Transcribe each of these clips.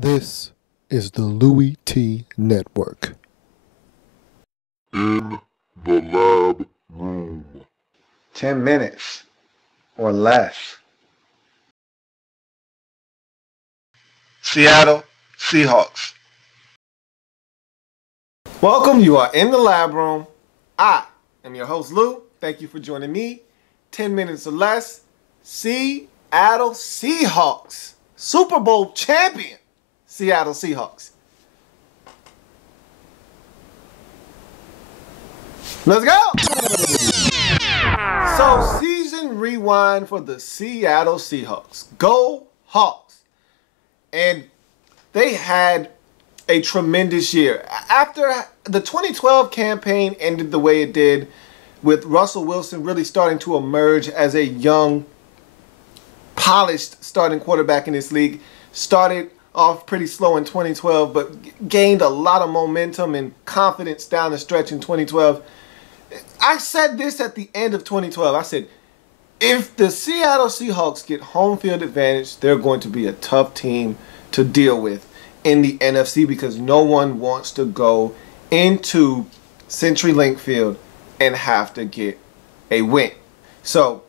This is the Louie Tee Network. In the lab room. 10 minutes or less. Seattle Seahawks. Welcome, you are in the lab room. I am your host, Lou. Thank you for joining me. 10 minutes or less. Seattle Seahawks. Super Bowl champion. Seattle Seahawks. Let's go! So, season rewind for the Seattle Seahawks. Go Hawks. And they had a tremendous year. After the 2012 campaign ended the way it did, with Russell Wilson really starting to emerge as a young, polished starting quarterback in this league, started off pretty slow in 2012, but gained a lot of momentum and confidence down the stretch in 2012. I said this at the end of 2012. I said, if the Seattle Seahawks get home field advantage, they're going to be a tough team to deal with in the NFC because no one wants to go into CenturyLink Field and have to get a win. So,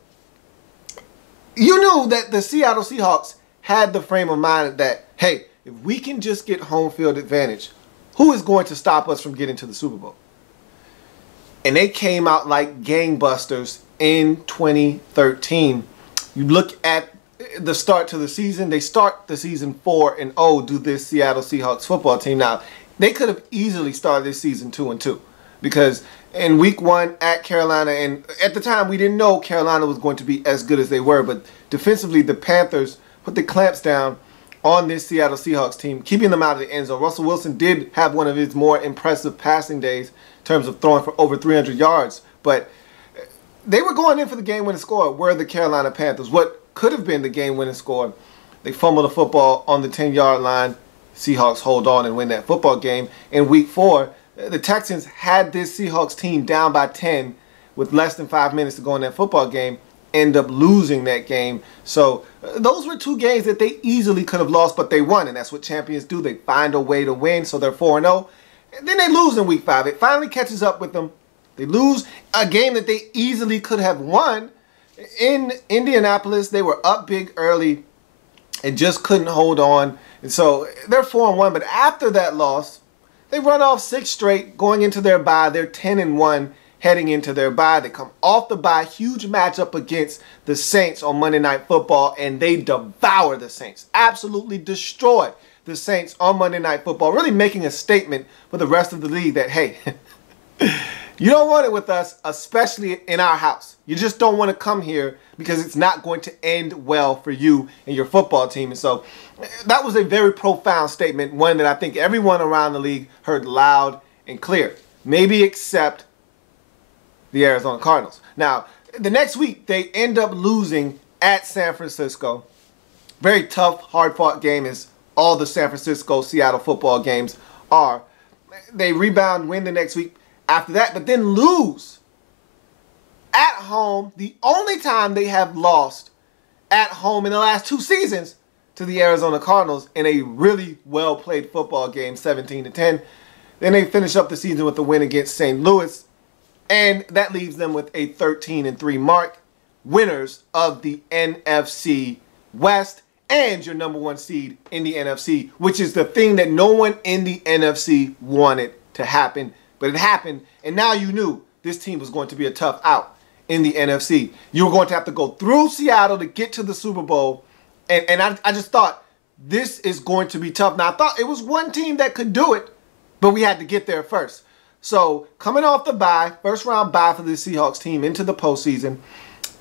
you knew that the Seattle Seahawks had the frame of mind that, hey, if we can just get home field advantage, who is going to stop us from getting to the Super Bowl? And they came out like gangbusters in 2013. You look at the start to the season, they start the season 4-0, do this Seattle Seahawks football team. Now, they could have easily started this season 2-2 because in week 1 at Carolina, and at the time we didn't know Carolina was going to be as good as they were, but defensively the Panthers put the clamps down on this Seattle Seahawks team, keeping them out of the end zone. Russell Wilson did have one of his more impressive passing days in terms of throwing for over 300 yards, but they were going in for the game-winning score, were the Carolina Panthers. What could have been the game-winning score, they fumbled the football on the 10-yard line. Seahawks hold on and win that football game. In week 4, the Texans had this Seahawks team down by 10 with less than 5 minutes to go in that football game, end up losing that game. So those were 2 games that they easily could have lost, but they won, and that's what champions do. They find a way to win, so they're 4-0. And then they lose in week 5. It finally catches up with them. They lose a game that they easily could have won. In Indianapolis, they were up big early and just couldn't hold on. And so they're 4-1, but after that loss, they run off 6 straight going into their bye. They're 10-1 heading into their bye. They come off the bye, huge matchup against the Saints on Monday Night Football, and they devour the Saints, absolutely destroy the Saints on Monday Night Football, really making a statement for the rest of the league that, hey, you don't want it with us, especially in our house. You just don't want to come here because it's not going to end well for you and your football team. And so that was a very profound statement, one that I think everyone around the league heard loud and clear, maybe except the Arizona Cardinals. Now, the next week, they end up losing at San Francisco. Very tough, hard-fought game, as all the San Francisco-Seattle football games are. They rebound, win the next week after that, but then lose at home, the only time they have lost at home in the last 2 seasons, to the Arizona Cardinals in a really well-played football game, 17-10. Then they finish up the season with a win against St. Louis, and that leaves them with a 13-3 mark, winners of the NFC West and your number 1 seed in the NFC, which is the thing that no one in the NFC wanted to happen. But it happened, and now you knew this team was going to be a tough out in the NFC. You were going to have to go through Seattle to get to the Super Bowl, and I just thought, this is going to be tough. Now, I thought it was one team that could do it, but we had to get there first. So, coming off the bye, first-round bye for the Seahawks team into the postseason,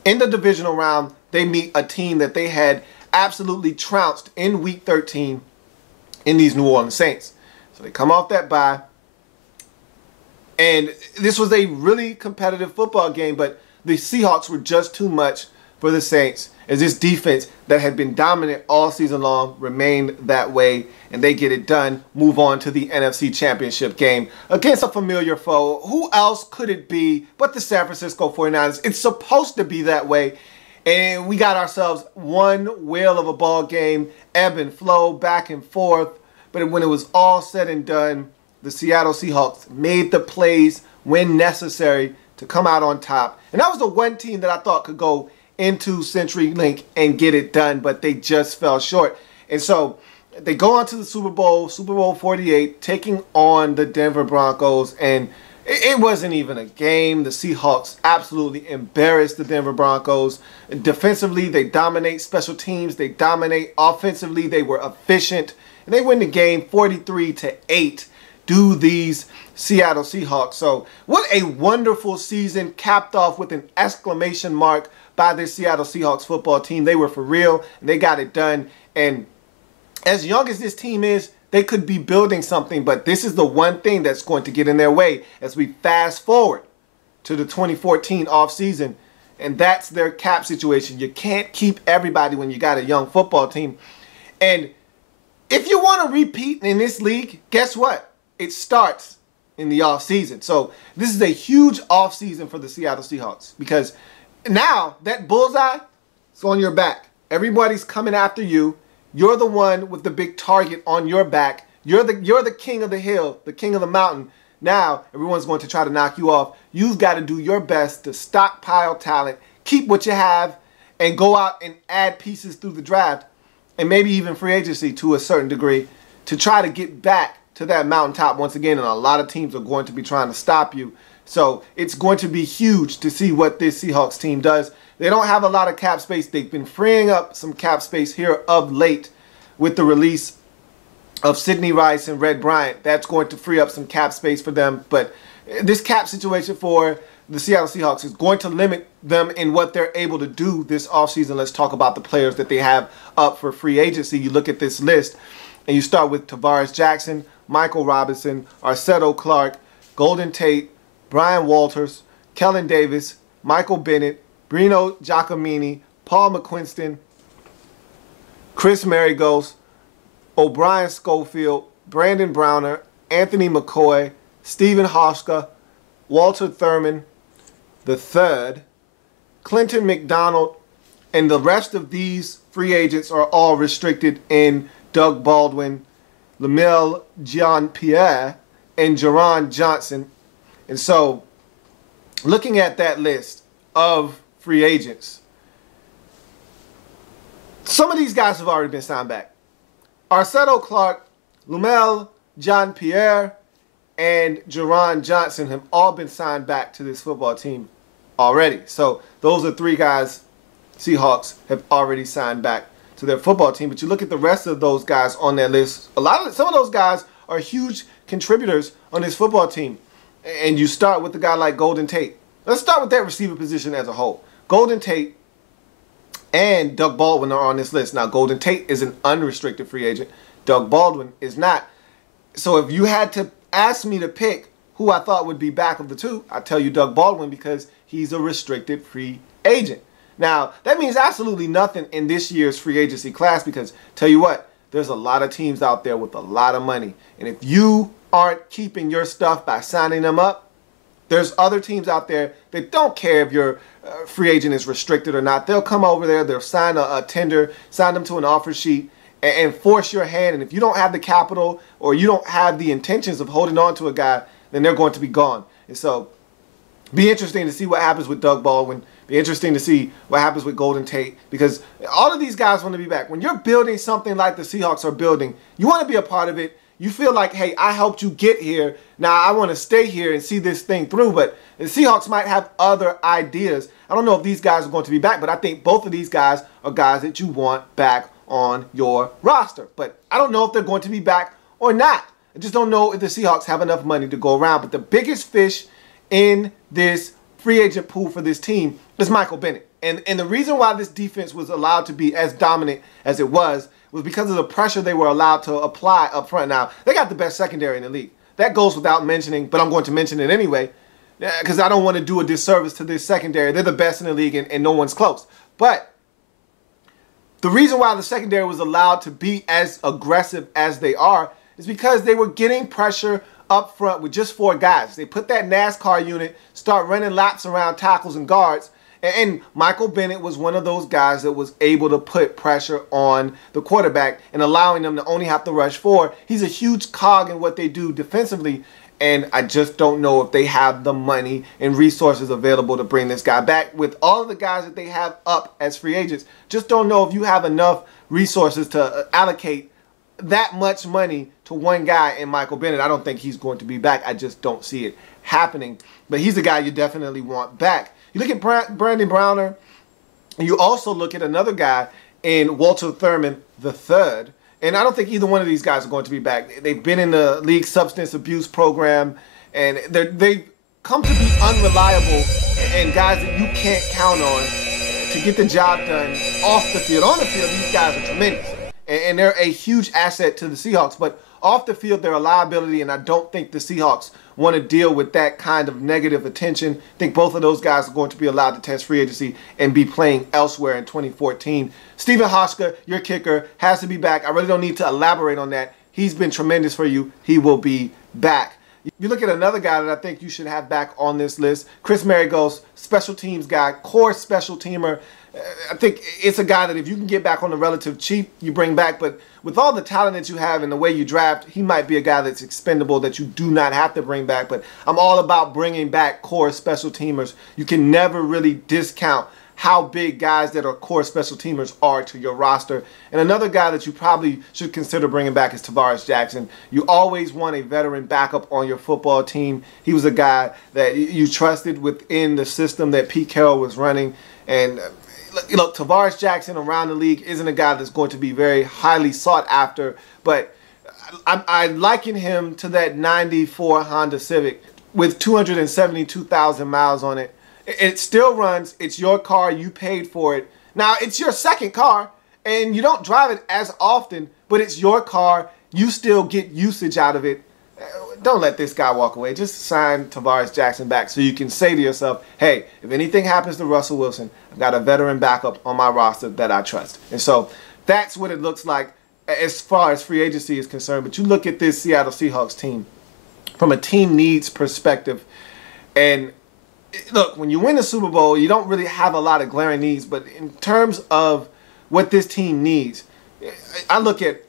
in the divisional round, they meet a team that they had absolutely trounced in Week 13 in these New Orleans Saints. So, they come off that bye. And this was a really competitive football game, but the Seahawks were just too much for the Saints, as this defense that had been dominant all season long remained that way, and they get it done, move on to the NFC Championship game against a familiar foe. Who else could it be but the San Francisco 49ers? It's supposed to be that way, And we got ourselves one whale of a ball game, ebb and flow, back and forth. But when it was all said and done, the Seattle Seahawks made the plays when necessary to come out on top. And that was the one team that I thought could go into CenturyLink and get it done, but they just fell short. And so they go on to the Super Bowl 48, taking on the Denver Broncos, and it wasn't even a game. The Seahawks absolutely embarrassed the Denver Broncos. Defensively, they dominate. Special teams, they dominate. Offensively, they were efficient, and they win the game 43-8. Do these Seattle Seahawks. So what a wonderful season, capped off with an exclamation mark by this Seattle Seahawks football team. They were for real, and they got it done. And as young as this team is, they could be building something, but this is the one thing that's going to get in their way as we fast forward to the 2014 offseason, and that's their cap situation. You can't keep everybody when you got a young football team. And if you want to repeat in this league, guess what? It starts in the offseason. So this is a huge offseason for the Seattle Seahawks, because now that bullseye is on your back. Everybody's coming after you. You're the one with the big target on your back. You're the king of the hill, the king of the mountain. Now everyone's going to try to knock you off. You've got to do your best to stockpile talent, keep what you have, and go out and add pieces through the draft, and maybe even free agency to a certain degree, to try to get back to that mountaintop once again. And a lot of teams are going to be trying to stop you. So it's going to be huge to see what this Seahawks team does. They don't have a lot of cap space. They've been freeing up some cap space here of late with the release of Sidney Rice and Red Bryant. That's going to free up some cap space for them. But this cap situation for the Seattle Seahawks is going to limit them in what they're able to do this offseason. Let's talk about the players that they have up for free agency. You look at this list, and you start with Tavares Jackson, Michael Robinson, Arcetto Clark, Golden Tate, Brian Walters, Kellen Davis, Michael Bennett, Brino Giacomini, Paul McQuiston, Chris Marigos, O'Brien Schofield, Brandon Browner, Anthony McCoy, Stephen Hoska, Walter Thurman III, Clinton McDonald, and the rest of these free agents are all restricted in Doug Baldwin, Lamel Jean-Pierre, and Jerron Johnson. And so, looking at that list of free agents, some of these guys have already been signed back. Arcetto Clark, Lamel Jean-Pierre, and Jerron Johnson have all been signed back to this football team already. So those are three guys Seahawks have already signed back to their football team. But you look at the rest of those guys on that list, some of those guys are huge contributors on this football team. And you start with a guy like Golden Tate. Let's start with that receiver position as a whole. Golden Tate and Doug Baldwin are on this list. Now, Golden Tate is an unrestricted free agent. Doug Baldwin is not. So if you had to ask me to pick who I thought would be back of the two, I'd tell you Doug Baldwin, because he's a restricted free agent. Now, that means absolutely nothing in this year's free agency class, because tell you what, there's a lot of teams out there with a lot of money. And if you aren't keeping your stuff by signing them up, there's other teams out there that don't care if your free agent is restricted or not. They'll come over there, they'll sign a tender, sign them to an offer sheet, and force your hand. And if you don't have the capital, or you don't have the intentions of holding on to a guy, then they're going to be gone. And so, be interesting to see what happens with Doug Baldwin. Be interesting to see what happens with Golden Tate, because all of these guys want to be back. When you're building something like the Seahawks are building, you want to be a part of it. You feel like, hey, I helped you get here. Now I want to stay here and see this thing through. But the Seahawks might have other ideas. I don't know if these guys are going to be back, but I think both of these guys are guys that you want back on your roster. But I don't know if they're going to be back or not. I just don't know if the Seahawks have enough money to go around. But the biggest fish in this free agent pool for this team is Michael Bennett. And the reason why this defense was allowed to be as dominant as it was because of the pressure they were allowed to apply up front. Now, they got the best secondary in the league. That goes without mentioning, but I'm going to mention it anyway, because I don't want to do a disservice to this secondary. They're the best in the league, and no one's close. But the reason why the secondary was allowed to be as aggressive as they are is because they were getting pressure up front with just 4 guys. They put that NASCAR unit, start running laps around tackles and guards, And Michael Bennett was one of those guys that was able to put pressure on the quarterback and allowing them to only have to rush 4. He's a huge cog in what they do defensively. And I just don't know if they have the money and resources available to bring this guy back. With all of the guys that they have up as free agents, just don't know if you have enough resources to allocate that much money to one guy in Michael Bennett. I don't think he's going to be back. I just don't see it happening. But he's a guy you definitely want back. You look at Brandon Browner, and you also look at another guy in Walter Thurman III. And I don't think either one of these guys are going to be back. They've been in the league substance abuse program, and they've come to be unreliable and guys that you can't count on to get the job done off the field. On the field, these guys are tremendous, and they're a huge asset to the Seahawks. But off the field, they're a liability, and I don't think the Seahawks want to deal with that kind of negative attention. I think both of those guys are going to be allowed to test free agency and be playing elsewhere in 2014. Steven Hauschka, your kicker, has to be back. I really don't need to elaborate on that. He's been tremendous for you. He will be back. You look at another guy that I think you should have back on this list, Chris Marigos, special teams guy, core special teamer. I think it's a guy that if you can get back on the relative cheap, you bring back. But with all the talent that you have and the way you draft, he might be a guy that's expendable that you do not have to bring back. But I'm all about bringing back core special teamers. You can never really discount how big guys that are core special teamers are to your roster. And another guy that you probably should consider bringing back is Tavares Jackson. You always want a veteran backup on your football team. He was a guy that you trusted within the system that Pete Carroll was running. And look, Tavares Jackson around the league isn't a guy that's going to be very highly sought after, but I liken him to that 94 Honda Civic with 272,000 miles on it. It still runs. It's your car. You paid for it. Now, it's your second car, and you don't drive it as often, but it's your car. You still get usage out of it. Don't let this guy walk away. Just sign Tavares Jackson back so you can say to yourself, hey, if anything happens to Russell Wilson, I've got a veteran backup on my roster that I trust. And so that's what it looks like as far as free agency is concerned. But you look at this Seattle Seahawks team from a team needs perspective, and look, when you win the Super Bowl, you don't really have a lot of glaring needs. But in terms of what this team needs, I look at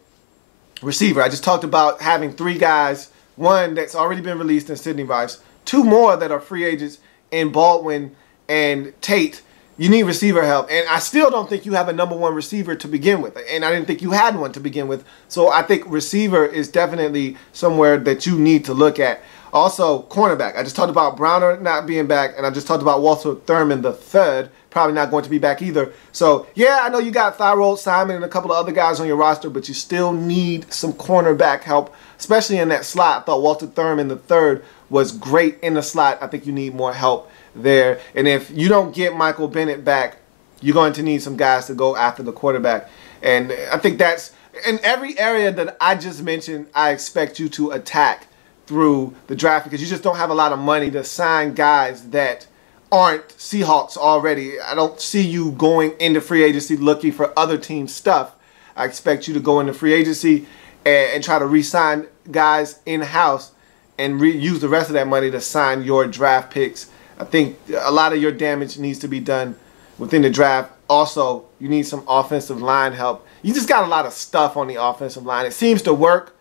receiver. I just talked about having 3 guys, one that's already been released in Sidney Rice, 2 more that are free agents in Baldwin and Tate. You need receiver help. And I still don't think you have a number 1 receiver to begin with. And I didn't think you had one to begin with. So I think receiver is definitely somewhere that you need to look at. Also, cornerback. I just talked about Browner not being back, and I just talked about Walter Thurman III probably not going to be back either. So, yeah, I know you got Thyrold Simon and a couple of other guys on your roster, but you still need some cornerback help, especially in that slot. I thought Walter Thurman III was great in the slot. I think you need more help there. And if you don't get Michael Bennett back, you're going to need some guys to go after the quarterback. And I think that's in every area that I just mentioned, I expect you to attack through the draft, because you just don't have a lot of money to sign guys that aren't Seahawks already. I don't see you going into free agency looking for other teams' stuff. I expect you to go into free agency and try to re-sign guys in-house and use the rest of that money to sign your draft picks. I think a lot of your damage needs to be done within the draft. Also, you need some offensive line help. You just got a lot of stuff on the offensive line. It seems to work,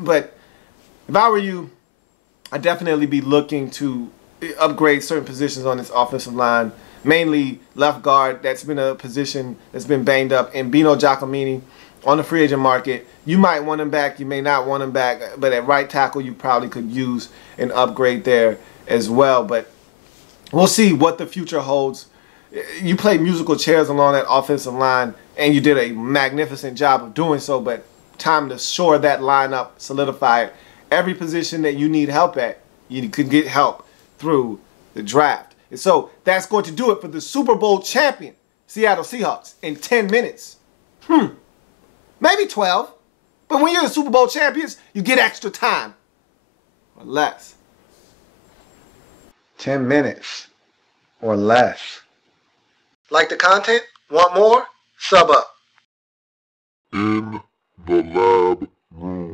but if I were you, I'd definitely be looking to upgrade certain positions on this offensive line, mainly left guard. That's been a position that's been banged up. And Bino Giacomini on the free agent market, you might want him back, you may not want him back, but at right tackle, you probably could use an upgrade there as well. But we'll see what the future holds. You played musical chairs along that offensive line, and you did a magnificent job of doing so, but time to shore that line up, solidify it. Every position that you need help at, you can get help through the draft. And so that's going to do it for the Super Bowl champion, Seattle Seahawks, in 10 minutes. Maybe 12. But when you're the Super Bowl champions, you get extra time. Or less. 10 minutes or less. Like the content? Want more? Sub up. In the lab room.